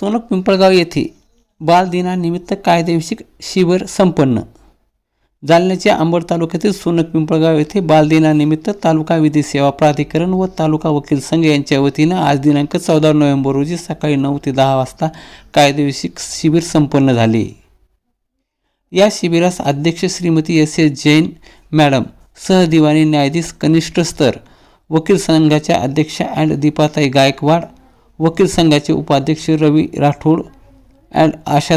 सोनक पिंपळगाव येथे बालदिनानिमित्त कायदेविषयक शिबिर संपन्न. जालन्याच्या अंबड तालुक्यातील सोनक पिंपळगाव येथे बालदिनानिमित्त तालुका विधी सेवा प्राधिकरण व तालुका वकील संघ यांच्या वतीनं आज दिनांक चौदा नोव्हेंबर रोजी सकाळी नऊ ते दहा वाजता कायदेविषयक शिबिर संपन्न झाले. या शिबिरास अध्यक्ष Shrimati S S Jain madam सहदिवाणी न्यायाधीश कनिष्ठ स्तर वकील संघाच्या अध्यक्षा अँड दीपाताई गायकवाड वकील संघाचे उपाध्यक्ष रवी राठोड अँड आशा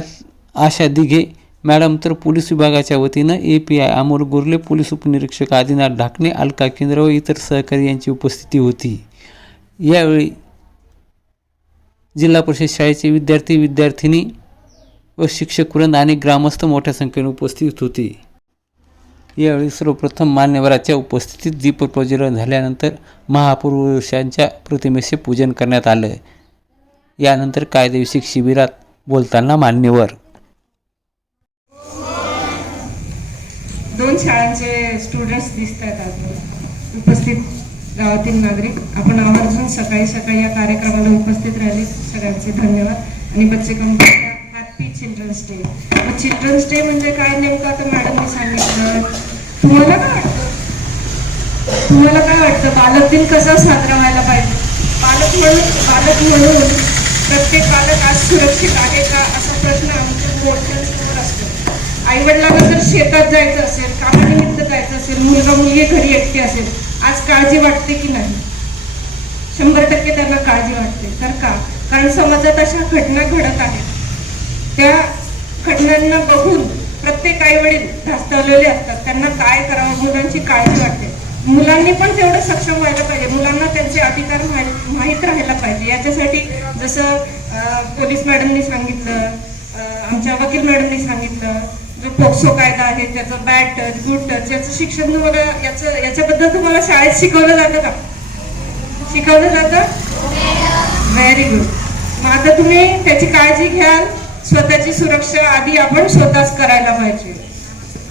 आशा दिघे मॅडम तर पोलीस विभागाच्या वतीनं A P I Amol Gurle police उपनिरीक्षक आदिनाथ ढाकणे अलका केंद्र व इतर सहकारी यांची उपस्थिती होती. यावेळी जिल्हा परिषद शाळेचे विद्यार्थी विद्यार्थिनी व शिक्षक वृंद आणि ग्रामस्थ मोठ्या संख्येने उपस्थित होते. यावेळी सर्वप्रथम मान्यवराच्या उपस्थितीत दीपप्रज्वलन झाल्यानंतर महापुरुषांच्या प्रतिमेचे पूजन करण्यात आलं. यानंतर कायदेविषयक शिबिरात बोलताना मान्यवर. दोन शाळांचे स्टुडंट्स दिसत आहेत आज. उपस्थित गावातील नागरिक. आपण आवर्जून सकाळी सकाळी या कार्यक्रमाला उपस्थित राहिले. सगळ्यांचे धन्यवाद. आणि बच्चे कमी हॅपी चिल्ड्रन्स डे मग चिल्ड्रन्स डे म्हणजे काय नेमकं आता मॅडमने सांगितलं? तुम्हाला काय वाटतं? तुम्हाला काय वाटतं? बालक दिन कसा साजरा व्हायला पाहिजे? पालक म्हणून बालक म्हणून प्रत्येक बालक आज सुरक्षित आहे का? असा प्रश्न आमच्या मोठ्यांसमोर असतो. आई वडिलांना जर शेतात जायचं असेल कामानिमित्त जायचं असेल मुलगा मुलगी घरी एकटी असेल आज काळजी वाटते की नाही? शंभर टक्के त्यांना काळजी वाटते. तर का? कारण समाजात अशा घटना घडत आहेत. त्या घटनांना बघून प्रत्येक आई वडील धास्तावलेले असतात. त्यांना काय करावं? मुलांची काळजी वाटते. मुलांनी पण तेवढं सक्षम व्हायला पाहिजे. मुलांना त्यांचे अधिकार माहि- माहीत राहायला पाहिजे. याच्यासाठी जसं पोलीस मॅडमनी सांगितलं आमच्या वकील मॅडमनी सांगितलं जो पोक्सो कायदा आहे त्याचं बॅड टच गुड टच याचं शिक्षण तुम्हाला याचं याच्याबद्दल तुम्हाला शाळेत शिकवलं जातं का? शिकवलं जातं? व्हेरी गुड मग आता तुम्ही त्याची काळजी घ्याल. स्वतःची सुरक्षा आधी आपण स्वतःच करायला पाहिजे.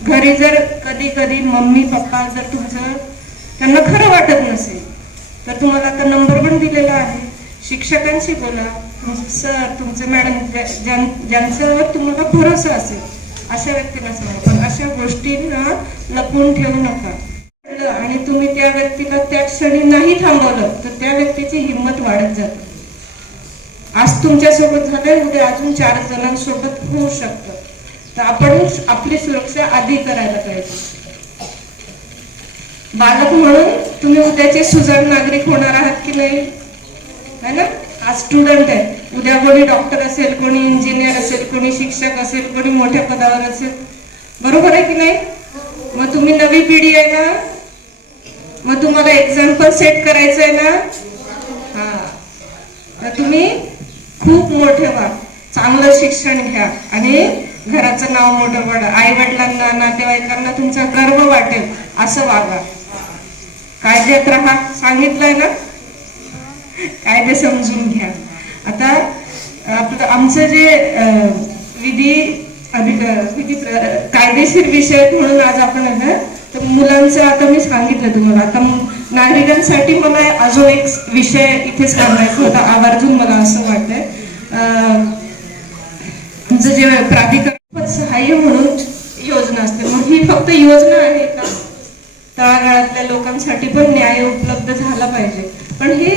घरी जर कधी कधी मम्मी पप्पा जर तुमचं त्यांना खरं वाटत नसेल तर तुम्हाला आता नंबर पण दिलेला आहे. शिक्षकांशी बोला. सर तुमचे मॅडम ज्यांच्यावर तुम्हाला भरोसा असेल अशा व्यक्तीला सांगा. पण अशा गोष्टींना लपवून ठेवू नका. आणि तुम्ही त्या व्यक्तीला त्या क्षणी नाही थांबवलं तर त्या व्यक्तीची हिंमत वाढत जाते. आज तुमच्यासोबत झालंय उद्या अजून चार जणांसोबत होऊ शकतं. तर आपण आपली सुरक्षा आधी करायला पाहिजे. बालक म्हणून तुम्ही उद्याचे सुजाण नागरिक होणार आहात की नाही? है ना? आज स्टुडंट आहे. उद्या कोणी डॉक्टर असेल कोणी इंजिनियर असेल कोणी शिक्षक असेल कोणी मोठ्या पदावर असेल. बरोबर आहे की नाही? मग तुम्ही नवी पिढी आहे ना? मग तुम्हाला एक्झाम्पल सेट करायचं आहे ना? हा. तर तुम्ही खूप मोठे व्हा. चांगलं शिक्षण घ्या. आणि घराचं नाव मोठं पड आई वडिलांना नातेवाईकांना तुमचा गर्व वाटेल असं वागा. कायद्यात राहा. सांगितलंय ना? कायदे समजून घ्या. आता आपलं आमचं जे विधी विधी कायदेशीर विषय म्हणून आज आपण आहे ना तर मुलांचं आता मी सांगितलं तुम्हाला. आता नागरिकांसाठी मला अजून एक विषय इथे सांगायचा होता. आवर्जून मला असं वाटतंय. आमचं जे प्राधिकरण सहाय्य म्हणून योजना असते. मग ही फक्त योजना आहे का? तळागाळातल्या लोकांसाठी पण न्याय उपलब्ध झाला पाहिजे. पण हे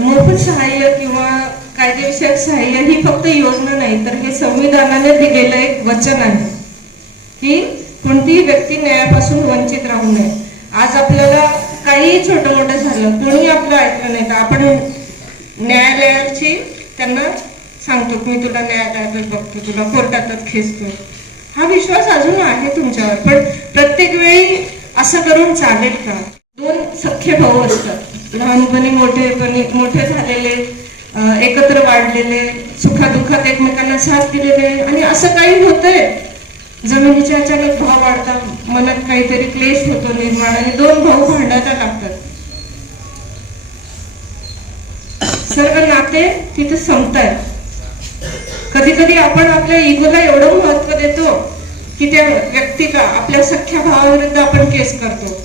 मोफत सहाय्य किंवा कायदेविषयक सहाय्य ही फक्त योजना नाही तर हे संविधानाने दिलेलं एक वचन आहे की कोणतीही व्यक्ती न्यायापासून वंचित राहू नये. आज आपल्याला काही छोटं मोठं झालं कोणी आपलं ऐकलं नाही. तर आपण न्यायालयाची त्यांना सांगतो मी तुला न्यायालयातच बघतो तुला कोर्टातच खेचतो. हा विश्वास अजून आहे तुमच्यावर पण प्रत्येक वेळी असं करून चालेल का? दोन सख्खे भाऊ असतात. लहानपणी मोठेपणी मोठे झालेले एकत्र वाढलेले सुखादुखात एकमेकांना साथ दिलेले आणि असं काही होतंय. जमिनीचे अचानक भाव वाढतात मनात काहीतरी क्लेश होतो निर्माण आणि दोन भाऊ भांडायला लागतात. सर्व नाते तिथे संपताय कधी कधी आपण आपल्या इगोला एवढं महत्त्व देतो की त्या व्यक्तीला आपल्या सख्या भावाविरुद्ध आपण केस करतो.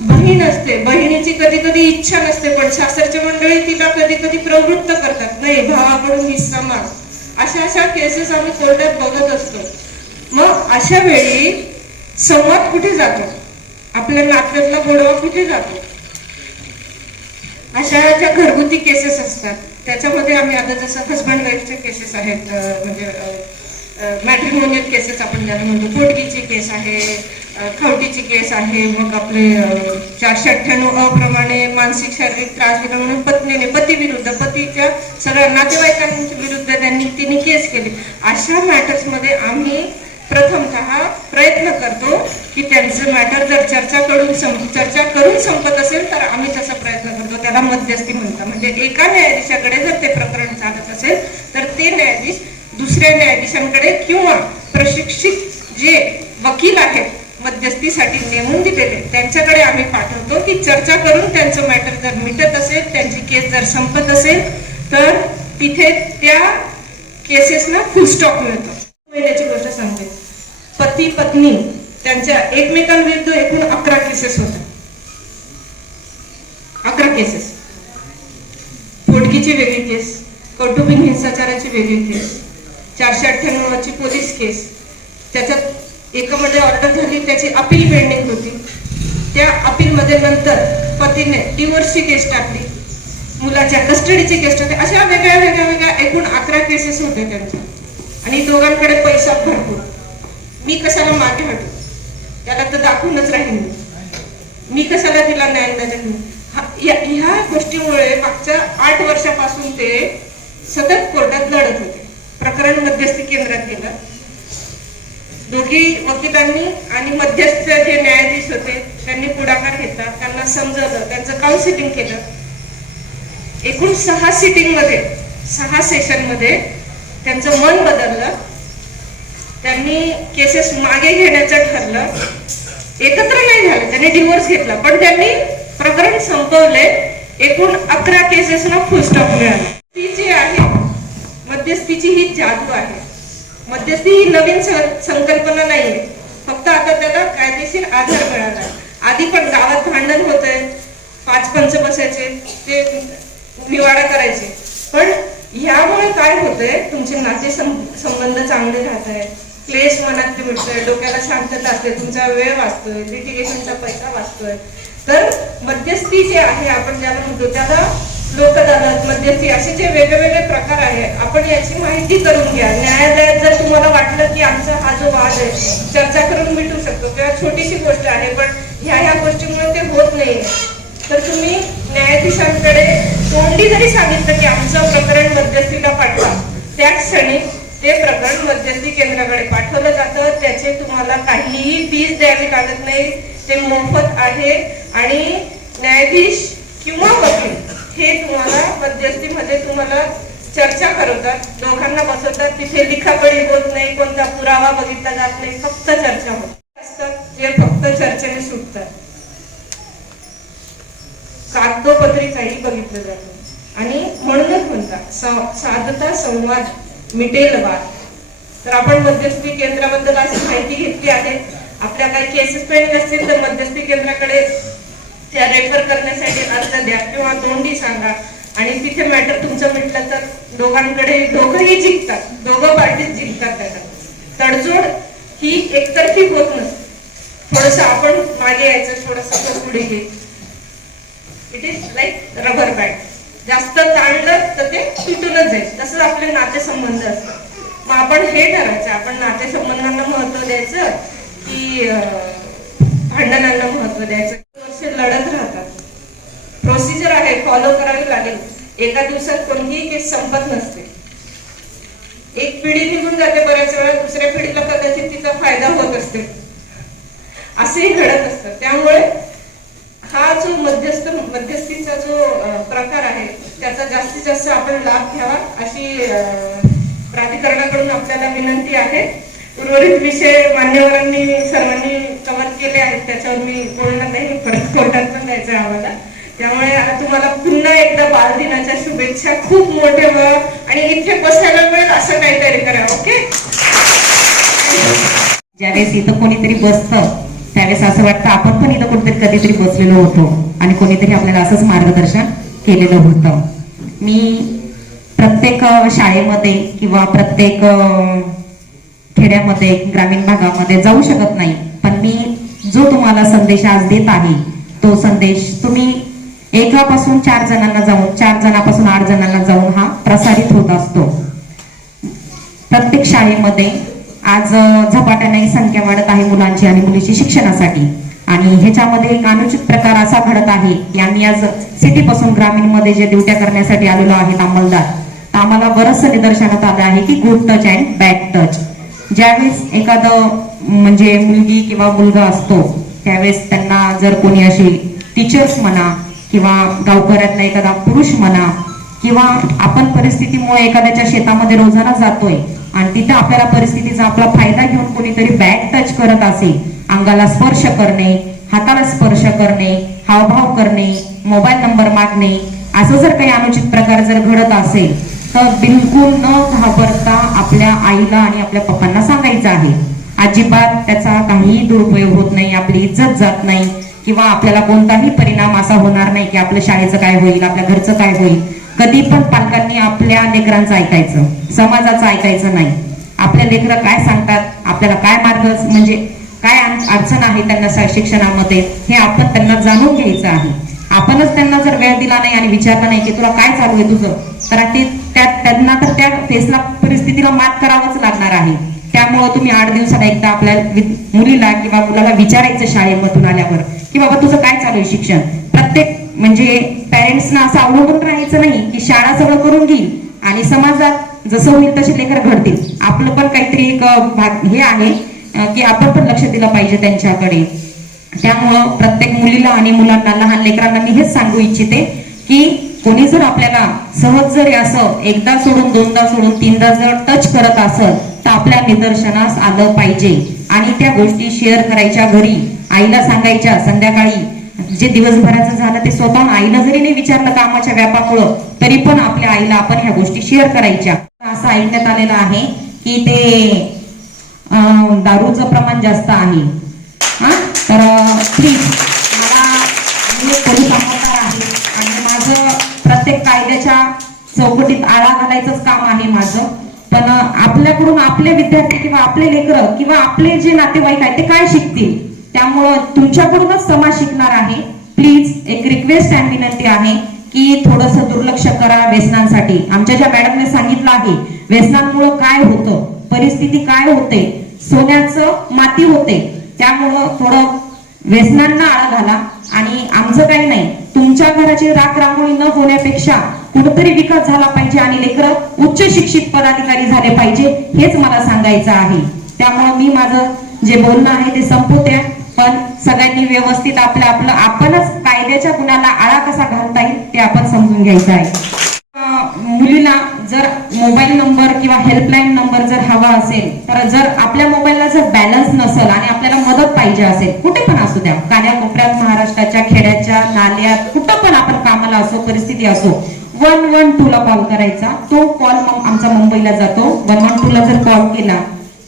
बहीण असते. बहिणीची कधी कधी इच्छा नसते पण सासरच्या मंडळी तिला कधी कधी प्रवृत्त करतात. नाही भावाकडून हिस्सा मार अशा अशा केसेस आम्ही कोर्टात बघत असतो. मग अशा वेळी संवाद कुठे जातो? आपल्या नात्यातला गोडवा कुठे जातो? अशा ज्या घरगुती केसेस असतात. त्याच्यामध्ये आम्ही आता जसं हजबंड वाईफचे केसेस आहेत म्हणजे मॅट्रिमोनियल केसेस आपण ज्याला म्हणतो पोटगीची केस आहे खवटीची केस आहे मग आपले चारशे अठ्ठ्याण्णव अप्रमाणे प्रमाणे मानसिक शारीरिक त्रास दिला म्हणून पत्नीने पती विरुद्ध पतीच्या सगळ्या नातेवाईकांच्या विरुद्ध त्यांनी तिने केस केली. अशा मॅटर्समध्ये आम्ही प्रथमतः प्रयत्न करतो की त्यांचं मॅटर जर चर्चा करून चर्चा करून संपत असेल तर आम्ही तसा प्रयत्न करतो. त्याला मध्यस्थी म्हणतात. म्हणजे एका न्यायाधीशाकडे जर ते प्रकरण चालत असेल तर ते न्यायाधीश दुसऱ्या न्यायाधीशांकडे किंवा प्रशिक्षित जे वकील आहेत मध्यस्थीसाठी नेमून दिलेले त्यांच्याकडे आम्ही पाठवतो की चर्चा करून त्यांचं मॅटर जर मिटत असेल त्यांची केस जर संपत असेल तर तिथे त्या केसेसना फुलस्टॉप मिळतो. पती पत्नी त्यांच्या एकमेकांविरुद्ध एकूण अकरा केसेस होत्या. अकरा केसेस पोटगीची वेगळी केस कौटुंबिक हिंसाचाराची वेगळी केस चारशे अठ्ठ्याण्णवची पोलीस केस त्याच्यात एकामध्ये ऑर्डर झाली त्याची अपील पेंडिंग होती. त्या अपीलमध्ये नंतर पतीने डिवोर्सची केस टाकली. मुलाच्या कस्टडीची केस टाकली. अशा वेगळ्या वेगळ्या वेगळ्या एकूण अकरा केसेस होत्या त्यांच्या. आणि दोघांकडे पैसा भरपूर. मी कशाला मागे हटू? त्याला तर दाखवूनच राहीन मी. कशाला तिला न्याय नाही ह्या गोष्टीमुळे मागच्या आठ वर्षापासून ते सतत कोर्टात लढत होते. प्रकरण मध्यस्थी केंद्रात गेलं दोघी वकिलांनी आणि मध्यस्थ जे न्यायाधीश होते त्यांनी पुढाकार घेतला. त्यांना समजवलं. त्यांचं काउन्सिलिंग केलं. एकूण सहा सिटिंगमध्ये सहा सेशनमध्ये त्यांचं मन बदललं. त्यांनी केसेस मागे घेण्याचं ठरलं. एकत्र नाही झालं. त्यांनी डिवोर्स घेतला. पण त्यांनी प्रकरण संपवले. एकूण अकरा केसेसना फुल मिळाला. ती जी आहे मध्यस्थीची ही जादू आहे. मध्यस्थी ही नवीन संकल्पना नाहीये. फक्त आता त्याला कायदेशीर आधार मिळाला. आधी पण गावात भांडण होतंय. पाच पंच बसायचे. ते निवाडा करायचे. पण ह्यामुळे काय होतंय? तुमचे नाते संबंध चांगले राहत आहेत क्लेश मनात मिळतोय डोक्याला शांतता असते तुमचा वेळ वाचतोय लिटिगेशनचा पैसा वाचतोय. तर मध्यस्थी जे आहे आपण ज्याला म्हणतो त्याला लोकदालत मध्यस्थी असे जे वेगवेगळे प्रकार आहेत आपण याची माहिती करून घ्या. न्यायालयात जर तुम्हाला वाटलं की आमचा हा जो वाद आहे चर्चा करून मिटू शकतो किंवा छोटीशी गोष्ट आहे पण ह्या ह्या गोष्टीमुळे ते होत नाही तर तुम्ही न्यायाधीशांकडे तोंडी जरी सांगितलं की आमचं प्रकरण मध्यस्थीला पाठवा त्याच क्षणी ते प्रकरण मध्यस्थी केंद्राकडे पाठवलं जातं त्याचे तुम्हाला काहीही फीस द्यावी लागत नाही. ते मोफत आहे आणि न्यायाधीश किंवा वकील हे तुम्हाला मध्यस्थीमध्ये तुम्हाला चर्चा करवतात. दोघांना बसवतात. तिथे लिखापडी होत नाही कोणता पुरावा बघितला जात नाही फक्त चर्चा होत असतात. जे फक्त चर्चेने सुटतात. कागदोपत्री काही बघितलं जातं आणि म्हणूनच म्हणतात साधता संवाद मिटेल वाद. तर आपण मध्यस्थी केंद्राबद्दल अशी माहिती घेतली आहे. आपल्या काही केसेस पेंडिंग असतील तर मध्यस्थी केंद्राकडे त्या रेफर करण्यासाठी अर्ज द्या किंवा तोंडी सांगा. आणि तिथे मॅटर तुमचं म्हटलं तर दोघांकडे दोघंही जिंकतात. दोघं पार्टीज जिंकतात त्याला. तडजोड ही एकतर्फी होत नसते. थोडस आपण मागे यायचं थोडस पुढे घे. It is like rubber band जास्त ताणलं तर जाईल तसंच आपले नातेसंबंध असतात. मग आपण हे ठरवायचं. आपण नातेसंबंधांना महत्त्व द्यायचं की भांडणांना महत्त्व द्यायचं. वर्ष लढत राहतात. प्रोसिजर आहे. फॉलो करावी लागेल. एका दिवसात कोणतीही केस संपत नसते. एक पिढी निघून जाते बऱ्याच वेळा. दुसऱ्या पिढीला कदाचित तिचा फायदा होत असते. असेही घडत असतं. त्यामुळे हा जो मध्यस्थ मध्यस्थीचा जो प्रकार आहे त्याचा जास्तीत जास्त आपण लाभ घ्यावा अशी प्राधिकरणाकडून आपल्याला विनंती आहे. उर्वरित विषय मान्यवरांनी सर्वांनी कव्हर केले आहेत त्याच्यावर मी बोलणार नाही परत कोर्टात पण जायचं आहे आम्हाला. त्यामुळे तुम्हाला पुन्हा एकदा बालदिनाच्या शुभेच्छा खूप मोठे व्हावं आणि इथे बसायला मिळेल असं काहीतरी करा ओके? ज्यावेळेस इथं कोणीतरी बसतं त्यावेळेस असं वाटतं आपण कधीतरी बसलेलो होतो आणि कोणीतरी आपल्याला असंच मार्गदर्शन केलेलं होतं. मी प्रत्येक शाळेमध्ये किंवा प्रत्येक खेड्यामध्ये ग्रामीण भागामध्ये जाऊ शकत नाही. पण मी जो तुम्हाला संदेश आज देत आहे तो संदेश तुम्ही एकापासून चार जणांना जाऊन चार जणांपासून आठ जणांना जाऊन हा प्रसारित होत असतो. प्रत्येक शाळेमध्ये आज झपाट्याने संख्या वाढत आहे मुलांची आणि मुलीची शिक्षणासाठी. आणि ह्याच्यामध्ये एक अनुचित प्रकार असा घडत आहे की आम्ही आज सिटी पासून ग्रामीणमध्ये जे ड्युट्या करण्यासाठी आलेलो आहेत अंमलदार तर आम्हाला बरंचसं निदर्शनात आलं आहे की good touch and bad touch. ज्यावेळेस एखादं म्हणजे मुलगी किंवा मुलगा असतो त्यावेळेस त्यांना जर कोणी अशी टीचर्स म्हणा किंवा गावकऱ्यातला एखादा पुरुष म्हणा किंवा आपण परिस्थितीमुळे एखाद्याच्या शेतामध्ये रोजाना जातोय आणि तिथं आपल्याला परिस्थितीचा आपला फायदा घेऊन कोणीतरी बॅड टच करत असेल अंगाला स्पर्श करणे हाताला स्पर्श करणे हावभाव करणे मोबाईल नंबर मागणे असं जर काही अनुचित प्रकार जर घडत असेल तर बिलकुल न घाबरता आपल्या आईला आणि आपल्या पप्पांना सांगायचं आहे. अजिबात त्याचा काहीही दुरुपयोग होत नाही आपली इज्जत जात नाही किंवा आपल्याला कोणताही परिणाम असा होणार नाही की आपल्या शाळेचं काय होईल आपल्या घरचं काय होईल. कधी पण पालकांनी आपल्या लेकरांचं ऐकायचं समाजाचं ऐकायचं नाही. आपल्या लेकरं काय सांगतात आपल्याला काय मार्ग म्हणजे काय अडचण आहे त्यांना शिक्षणामध्ये हे आपण त्यांना जाणून घ्यायचं आहे. आपणच त्यांना जर वेळ दिला नाही आणि विचारलं नाही की तुला काय चालू आहे तुझं तर ते त्यांना तर त्या फेसला परिस्थितीला मात करावंच लागणार आहे. त्यामुळं तुम्ही आठ दिवसाला एकदा आपल्या मुलीला किंवा मुलाला विचारायचं शाळेमधून आल्यावर की बाबा तुझं काय चालू आहे शिक्षण? प्रत्येक म्हणजे पॅरेंट्सना असं अवलंबून राहायचं नाही की शाळा सगळं करून घेईल आणि समाजात जसं होईल तसे लेकर घडतील. आपलं पण काहीतरी एक भाग हे आहे की आपण पण लक्ष दिलं पाहिजे त्यांच्याकडे. त्यामुळं प्रत्येक मुलीला आणि मुलांना लहान लेकरांना मी हेच सांगू इच्छिते की कोणी जर आपल्याला सहज जरी असं एकदा सोडून दोनदा सोडून तीनदा जर टच करत असत तर आपल्या निदर्शनास आलं पाहिजे. आणि त्या गोष्टी शेअर करायच्या घरी. आईला सांगायच्या संध्याकाळी जे दिवसभराचं झालं ते स्वतः आईला जरी नाही विचारलं कामाच्या व्यापामुळं तरी पण आपल्या आईला आपण ह्या गोष्टी शेअर करायच्या. असं ऐकण्यात आलेलं आहे की ते दारूचं प्रमाण जास्त आहे. तर प्लीज मला मी एक पोलीस अंमलदार आहे. आणि माझं प्रत्येक कायद्याच्या चौकटीत आळा घालायचंच काम आहे माझं. पण आपल्याकडून आपले विद्यार्थी किंवा आपले लेकर किंवा आपले जे नातेवाईक आहेत ते काय शिकतील? त्यामुळं तुमच्याकडूनच समाज शिकणार आहे. प्लीज एक रिक्वेस्ट आणि विनंती आहे की थोडस दुर्लक्ष करा व्यसनांसाठी. आमच्या ज्या मॅडमने सांगितलं आहे व्यसनांमुळं काय होतं? परिस्थिती काय होते? सोन्याचं माती होते. त्यामुळं थोडं व्यसनांना आळा घाला. आणि आमचं काही नाही. तुमच्या घराची राख रांगोळी न होण्यापेक्षा कुठेतरी विकास झाला पाहिजे आणि लेकर उच्च शिक्षित पदाधिकारी झाले पाहिजे हेच मला सांगायचं आहे. त्यामुळं मी माझं जे बोलणं आहे ते संपवते. पण सगळ्यांनी व्यवस्थित आपलं आपलं आपणच कायद्याच्या गुणाला आळा कसा घालता येईल ते आपण समजून घ्यायचं आहे. मुलीला जर मोबाईल नंबर किंवा हेल्पलाईन नंबर जर हवा असेल तर जर आपल्या मोबाईलला जर बॅलन्स नसेल आणि आपल्याला मदत पाहिजे असेल कुठे पण असू द्या कान्याकोपऱ्यात महाराष्ट्राच्या खेड्याच्या नाल्यात कुठं पण आपण कामाला असो परिस्थिती असो वन वन टू ला कॉल करायचा. तो कॉल मग आमचा मुंबईला जातो. वन वन टू ला जर कॉल केला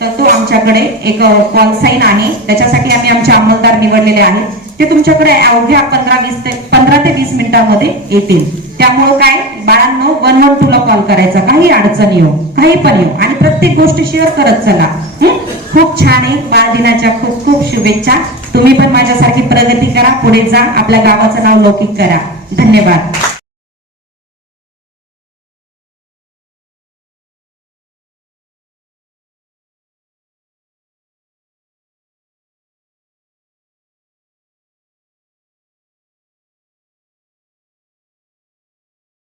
तर तो आमच्याकडे एक कॉल साईन आहे. त्याच्यासाठी आम्ही आमचे अंमलदार निवडलेले आहेत. ते तुमच्याकडे अवघ्या पंधरा वीस ते पंधरा ते वीस मिनिटांमध्ये येतील. त्यामुळं काय? बाळांनो तुला कॉल करायचा. काही अडचण येऊ काही पण येऊ. आणि प्रत्येक गोष्ट शेअर करत चला. खूप छान आहे. बालदिनाच्या खूप खूप शुभेच्छा. तुम्ही पण माझ्यासारखी प्रगती करा. पुढे जा. आपल्या गावाचं नाव लौकिक करा. धन्यवाद.